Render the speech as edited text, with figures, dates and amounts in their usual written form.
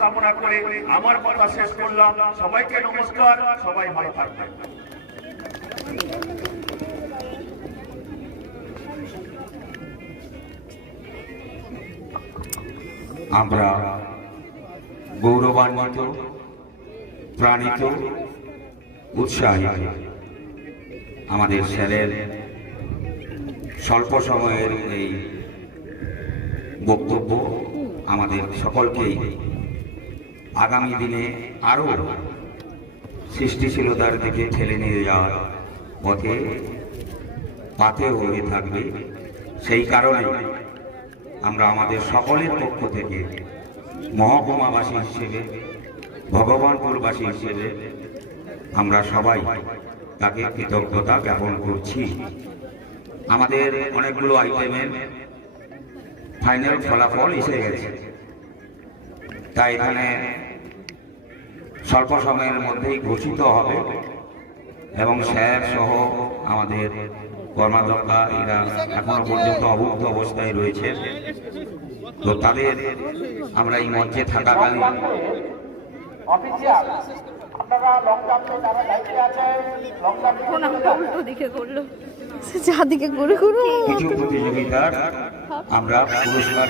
কামনা করে আমার কথা শেষ করলাম। সবাইকে নমস্কার, সবাই ভালো থাকবেন। আমরা গৌরবান্বিত, প্রাণিত, উৎসাহিত আমাদের স্যারের স্বল্প সময়ের এই বক্তব্য আমাদের সকলকেই আগামী দিনে আরও সৃষ্টিশীলতার দিকে ঠেলে নিয়ে যাওয়ার পথে পাথেয় হয়ে থাকবে। সেই কারণে আমরা আমাদের সকলের পক্ষ থেকে মহকুমাবাসী হিসেবে, ভগবানপুরবাসী হিসেবে আমরা সবাই তাকে কৃতজ্ঞতা জ্ঞাপন করছি। আমাদের অনেকগুলো আইটেমের ফাইনাল ফলাফল এসে গেছে, তাই এখানে স্বল্প সময়ের মধ্যেই ঘোষিত হবে এবং স্যার সহ আমাদের কর্মাধ্যক্ষা এরা এখনো পর্যন্ত অভুক্ত অবস্থায় রয়েছে। তো তাদের আমরা এই মঞ্চে থাকাকালীন যা দিকে করে কিছু প্রতিযোগিতার আমরা পুরস্কার